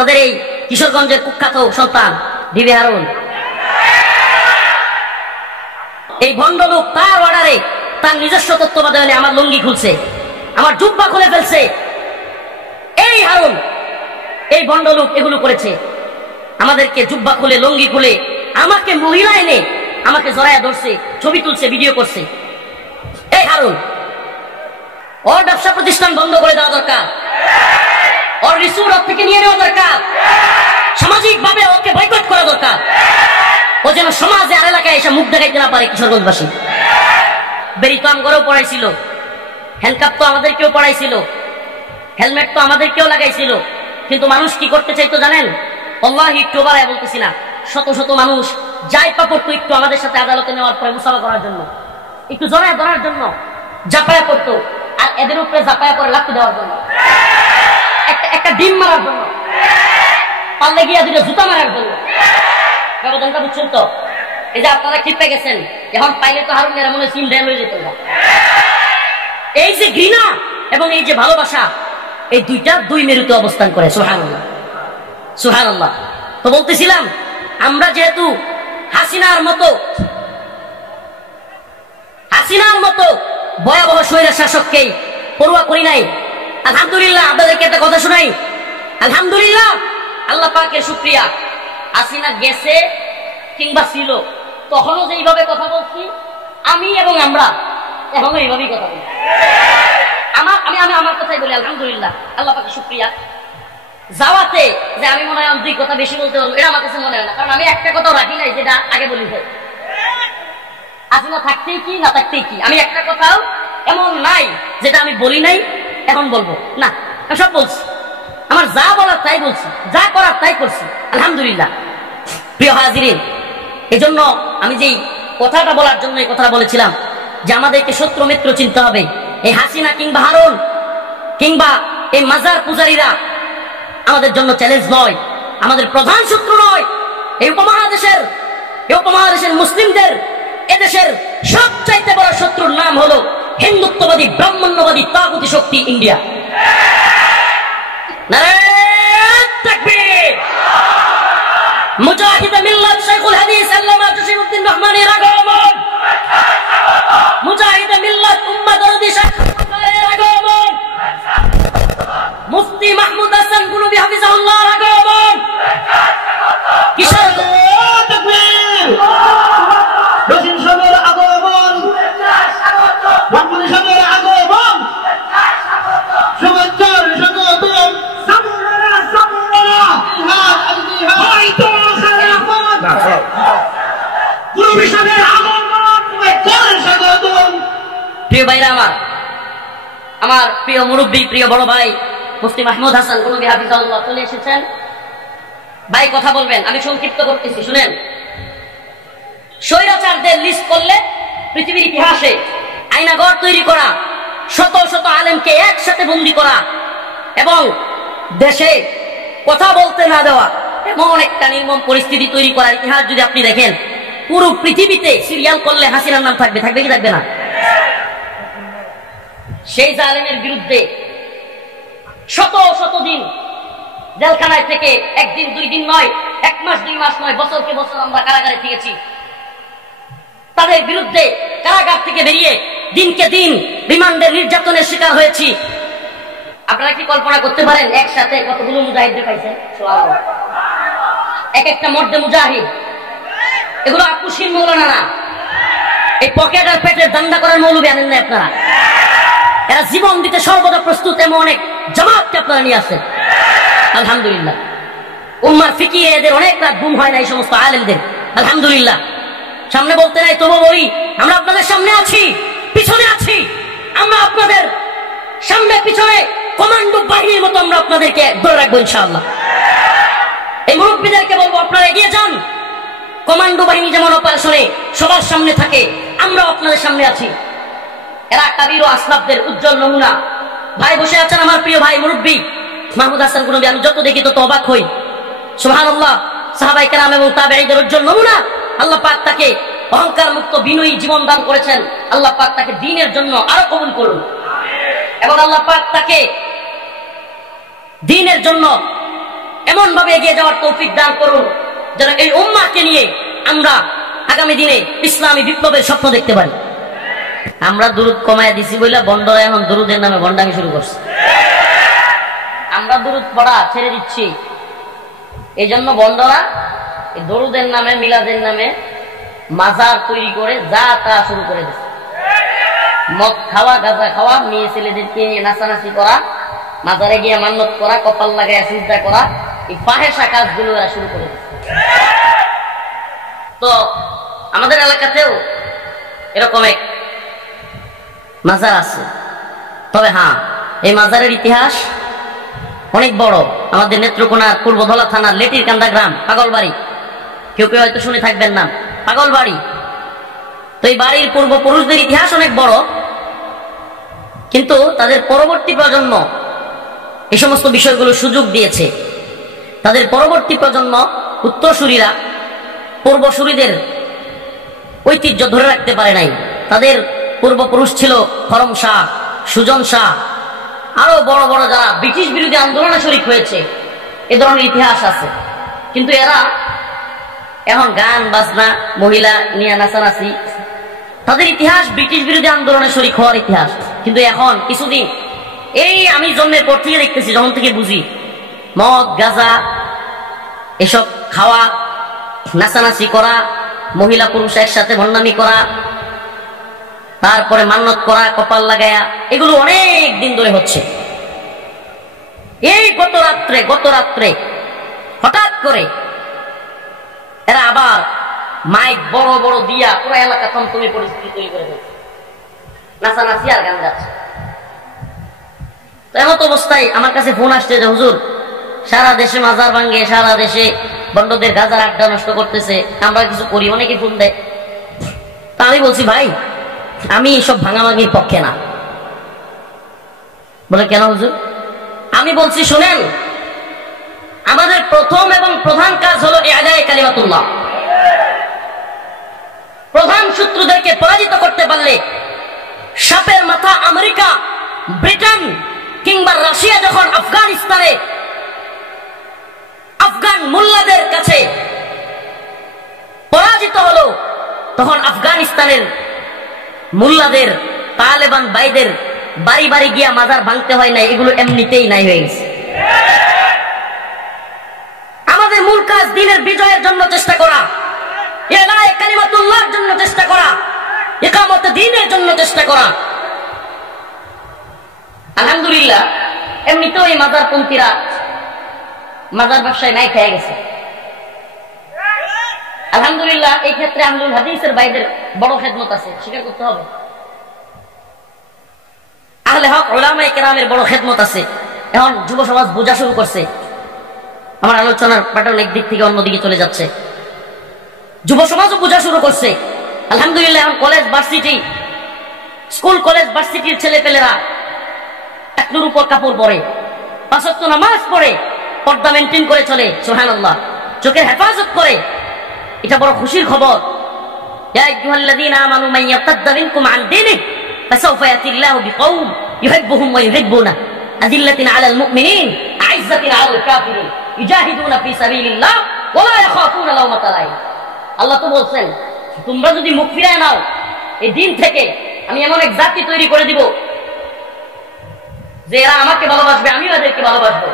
আপনাদের এই কিশোরগঞ্জের কুখ্যাত সন্তান বিবি হারুন, এই ভণ্ড লোক তার অর্ডারে তার নিজস্ব তত্ত্বাবধানে আমার লুঙ্গি খুলছে, আমার জুব্বা খুলে ফেলছে। এই হারুন, এই ভণ্ড লোক এগুলো করেছে, আমাদেরকে জুব্বা খুলে লুঙ্গি খুলে আমাকে মহিলা এনে আমাকে জড়াইয়া ধরছে, ছবি তুলছে, ভিডিও করছে। এই হারুন, ওর ব্যবসা প্রতিষ্ঠান বন্ধ করে দেওয়া দরকার, ওর রিসুর থেকে নিয়ে নেওয়া দরকার, সামাজিক ভাবে ওকে বয়কট করা দরকার। ও যেন সমাজে আর এলাকায় এসে মুখ দেখাইতে না পারে। কিশোরগঞ্জবাসী বেরি তো আমগরেও পড়াইছিল, হ্যান্ডকাপ তো আমাদেরকেও পড়াইছিল, হেলমেট তো আমাদেরকেও লাগাইছিল, কিন্তু মানুষ কি করতে চাইতো জানেন? আল্লাহি একটু বাড়ায় বলতেছি না, শত শত মানুষ যাই পড়তো একটু আমাদের সাথে আদালতে নেওয়ার পরে মুসাফা করার জন্য, একটু জড়ায় ধরার জন্য জাপায়া পড়তো, আর এদের উপরে জাপায়া পরে লাফতে দেওয়ার জন্য, একটা ডিম মারার জন্য, পাল্লে গিয়া দুটো জুতা মারার জন্য। ব্যবধানটা বুঝছেন তো? এই যে আপনারা ক্ষিপ্তে গেছেন, এখন পাইলে তো হারুন এরা মনে হয় সিম ড্যাম হয়ে যেত। এই যে ঘৃণা এবং এই যে ভালোবাসা, এই দুইটা দুই মেরুতে অবস্থান করে। সুবহানাল্লাহ, সুবহানাল্লাহ। তো বলতেছিলাম, আমরা যেহেতু হাসিনার মতো ভয়াবহ স্বৈরা শাসককেই পরোয়া করি নাই, আলহামদুলিল্লাহ। আপনাদেরকে একটা কথা শোনাই, আলহামদুলিল্লাহ, আল্লাহ পাকের শুকরিয়া। হাসিনা গেছে কিংবা ছিল, তখনও যেইভাবে কথা বলছি আমি এবং আমরা এখনো এইভাবেই কথা বলি। আমি আমার কথাই বলি, আলহামদুলিল্লাহ, আল্লাহ পাকের শুকরিয়া। যাওয়াতে যে আমি মনে হয় দুই কথা বেশি বলতে পারবো, এটা আমার কাছে মনে হয় না, কারণ আমি একটা কথাও রাখি নাই যেটা আগে বলি। হাসিনা থাকতেই কি না থাকতেই কি, আমি একটা কথাও এমন নাই যেটা আমি বলি নাই এখন বলবো না, সব বলছি। আমার যা বলার তাই বলছি, যা করার তাই করছি, আলহামদুলিল্লাহ। প্রিয় হাজিরিন, এই জন্য আমি যেই কথাটা বলার জন্য এই কথাটা বলেছিলাম যে আমাদেরকে শত্রু মিত্র চিনতে হবে। এই হাসিনা কিংবা হারুন কিংবা এই মাজার পূজারীরা আমাদের জন্য চ্যালেঞ্জ নয়, আমাদের প্রধান শত্রু নয়। এই উপমহাদেশের মুসলিমদের, এদেশের সবচাইতে বড় শত্রুর নাম হলো হিন্দুত্ববাদী ব্রাহ্মণ্যবাদী তাগুতি শক্তি ইন্ডিয়া। নারায়ে তাকবীর। মুজাহিদ মিল্লাত শাইখুল হাদিস আল্লামা জসিমউদ্দিন রহমানের আগমন, মুজাহিদ মিল্লাত উম্মাহ দরদি শাইখুলের আগমন, মুফতি মাহমুদ হাসান গুনবি হাফিজাহুল্লাহর আগমন, কিশোরগঞ্জ তাকবীর, রশিদ সাহেবের আগমন, রহমান সাহেবের আগমন, শুভেচ্ছার স্বাগতম, সামুরা জিহাদ আল জিহাদ, হয়তো খেলাফত, গুনবি সাহেবের আগমন, শুভেচ্ছার স্বাগতম। প্রিয় ভাইরা আমার প্রিয় মুরব্বী, প্রিয় বড় ভাই মুফতি মাহমুদ হাসান গুনবি হাফিজাহুল্লাহ চলে এসেছেন। ভাই কথা বলবেন, আমি সংক্ষিপ্ত করতেছি, শুনেন। স্বৈরাচারদের লিস্ট করলে পৃথিবীর ইতিহাসে আয়নাঘর তৈরি করা, শত শত আলেমকে একসাথে বন্দী করা এবং দেশে কথা বলতে না দেওয়া, এমন একটা নির্মম পরিস্থিতি তৈরি করার ইতিহাস যদি আপনি দেখেন, পুরো পৃথিবীতে সিরিয়াল করলে হাসিনার নাম থাকবে কি থাকবে না? সেই জালেমের বিরুদ্ধে শত শত দিন জেলখানায় থেকে, একদিন দুই দিন নয়, এক মাস দুই মাস নয়, বছরকে বছর আমরা কারাগারে থেকেছি। তাদের বিরুদ্ধে কারাগার থেকে বেরিয়ে দিনকে দিন রিমান্ডের নির্যাতনের শিকার হয়েছি। আপনারা কি কল্পনা করতে পারেন একসাথে কতগুলো মুজাহিদদের পাইছেন? এক একটা মর্দে মুজাহিদ, এগুলো আপুসির মৌলানা না, এই পকেট আর পেটের দান্দা করার মৌলবি আনেন না আপনারা। এরা জীবন দিতে সর্বদা প্রস্তুত, এমন অনেক জামাতকে আপনারা নিয়ে আসেন। আলহামদুলিল্লাহ, উম্মার ফিকিহে এদের অনেক রাত ঘুম হয় না, এই সমস্ত আলেমদের। আলহামদুলিল্লাহ, সামনে বলতে নাই তবু বলি, আমরা আপনাদের সামনে আছি, পিছনে আছি। আমরা আপনাদের সামনে পিছনে কমান্ডো বাহিনীর মতো আমরা আপনাদেরকে ধরে রাখবো ইনশাআল্লাহ। এই মুরব্বীদেরকে বলবো, আপনারা এগিয়ে যান। কমান্ডো বাহিনী যেমন অপারেশনে সবার সামনে থাকে, আমরা আপনাদের সামনে আছি। এরা কাবির ও আসলাফদের উজ্জ্বল নমুনা। ভাই বসে আছেন, আমার প্রিয় ভাই মুরব্বী মাহমুদ হাসান গুনবি, আমি যত দেখি তত অবাক হই। সুবহানাল্লাহ, সাহাবায়ে কেরাম এবং তাবেঈদের উজ্জ্বল নমুনা। আল্লাহ পাক তাকে অহংকার মুক্ত বিনয়ী জীবন দান করেছেন। আল্লাহ পাক তাকে দ্বীনের জন্য আরো কবুল করুন, এবং আল্লাহ পাক তাকে দ্বীনের জন্য এমন এমন ভাবে এগিয়ে যাওয়ার তৌফিক দান করুন যেন এই উম্মাহকে নিয়ে আমরা আগামী দিনে ইসলামী বিপ্লবের স্বপ্ন দেখতে পারি। আমরা দুরুদ কমায় দিছি বইলা বন্ডরা এখন দুরুদের নামে ভণ্ডামি শুরু করছে। আমরা দুরুদ পড়া ছেড়ে দিচ্ছি, এই জন্য বন্ডরা এই দরুদের নামে মিলাদের নামে মাজার তৈরি করে যা তা শুরু করে দিচ্ছে। মদ খাওয়া, গাঁজা খাওয়া, মেয়ে ছেলেদেরকে নাচানাচি করা, মাজারে গিয়ে মান্নত করা, কপাল লাগায় সিজদা করা, এই ফাহেসা কাজগুলো এরা শুরু করে দিচ্ছে। তো আমাদের এলাকাতেও এরকম এক মাজার আছে, তবে হ্যাঁ এই মাজারের ইতিহাস অনেক বড়। আমাদের নেত্রকোনার পূর্বধলা থানার লেটির কান্দা গ্রাম পাগলবাড়ি, কেউ কেউ হয়তো শুনে থাকবেন নাম পাগলবাড়ি। তো এই বাড়ির পূর্বপুরুষদের ইতিহাস অনেক বড়, কিন্তু তাদের পরবর্তী প্রজন্ম এই সমস্ত বিষয়গুলো সুযোগ দিয়েছে। তাদের পরবর্তী প্রজন্ম উত্তরসূরিরা পূর্বসূরিদের ঐতিহ্য ধরে রাখতে পারে নাই। তাদের পূর্বপুরুষ ছিল খরম শাহ, সুজন শাহ, আরো বড় বড় যারা ব্রিটিশ বিরোধী আন্দোলনে শরিক হয়েছে, এ ধরনের ইতিহাস আছে। কিন্তু এরা এখন গান বাজনা, মহিলা নিয়ে নাচানাচি, তাদের ইতিহাস ব্রিটিশ বিরোধী আন্দোলনে শরিক হওয়ার ইতিহাস। কিন্তু এখন কিছুদিন এই আমি জন্মের পর থেকে দেখতেছি, যখন থেকে বুঝি, মদ গাঁজা এসব খাওয়া, নাচানাচি করা, মহিলা পুরুষ একসাথে ভণ্ডামি করা, তারপরে মান্নত করা কপাল লাগায়া, এগুলো অনেক দিন ধরে হচ্ছে। এই গত রাত্রে হঠাৎ করে এরা আবার মাইক বড় বড় দিয়া পুরো এলাকা থমথমে পরিস্থিতি তৈরি করে ফেলছে, নাচানাচি আর গান গাচ্ছে। তো এমন অবস্থায় আমার কাছে ফোন আসছে যে হুজুর সারা দেশে মাজার ভাঙ্গে, সারা দেশে বন্ডদের গাজার আড্ডা নষ্ট করতেছে, আমরা কিছু করি। অনেকে ফোন দেয়। তা আমি বলছি ভাই আমি সব ভাঙাভাঙির পক্ষে না। বলে কেন হুজুর? আমি বলছি শোনেন, আমাদের প্রথম এবং প্রধান কাজ হলো ইআলায়ে কালিমাতুল্লাহ। প্রধান শত্রুদেরকে পরাজিত করতে পারলে, সাপের মাথা আমেরিকা, ব্রিটেন কিংবা রাশিয়া যখন আফগানিস্তানে আফগান মোল্লাদের কাছে পরাজিত হলো, তখন আফগানিস্তানের মোল্লাদের, তালেবান ভাইদের বাড়ি বাড়ি গিয়া মাজার ভাঙতে হয় না, এগুলো এমনিতেই নাই হয়ে গেছে। আমাদের মূল কাজ দ্বীনের বিজয়ের জন্য চেষ্টা করা, ইআলায়ে কালিমাতুল্লাহর জন্য চেষ্টা করা, ইকামতে দ্বীনের জন্য চেষ্টা করা। আলহামদুলিল্লাহ এমনিতেও এই মাজারপন্থীরা মাজার ব্যবসায় নাই খেয়ে গেছে। আলহামদুলিল্লাহ এই ক্ষেত্রে আহলুল হাদিসের ভাইদের বড় খেদমত আছে, স্বীকার করতে হবে। আহলে হক উলামায়ে কেরামের বড় খেদমত আছে। এখন যুব সমাজ বোঝা শুরু করছে। আমার আলোচনার প্যাটার্ন একদিক থেকে অন্যদিকে চলে যাচ্ছে। যুব সমাজও বোঝা শুরু করছে। আলহামদুলিল্লাহ এখন কলেজ ভার্সিটি, স্কুল কলেজ ভার্সিটির ছেলেপেলেরা একটুর উপর কাপড় পরে, 5 ওয়াক্ত নামাজ পড়ে, পর্দা মেনটেন করে চলে, সুবহানাল্লাহ, চোখের হেফাজত করে। এটা বড় খুশির খবর। ইয়া আইয়ুহাল্লাযীনা আমানু মান ইয়ারতাদ্দা মিনকুম আন দীনিহি ফাসাউফা ইয়াতিল্লাহু বিকওম ইউহিব্বুহুম ওয়া ইউহিব্বুনা আযিল্লাতিন আলাল মুমিনিন আ'ইজ্জাতিন আলাল কাফিরিন ইউজাহিদুনা ফি সাবিলিল্লাহ ওয়া লা ইয়াখাফুনা লাওমাতা লাইম। আল্লাহ তো বলছেন তোমরা যদি মুখ ফিরায় নাও এই দিন থেকে, আমি এমন এক জাতি তৈরি করে দিব যে এরা আমাকে ভালোবাসবে, আমিও এদেরকে ভালোবাসবো।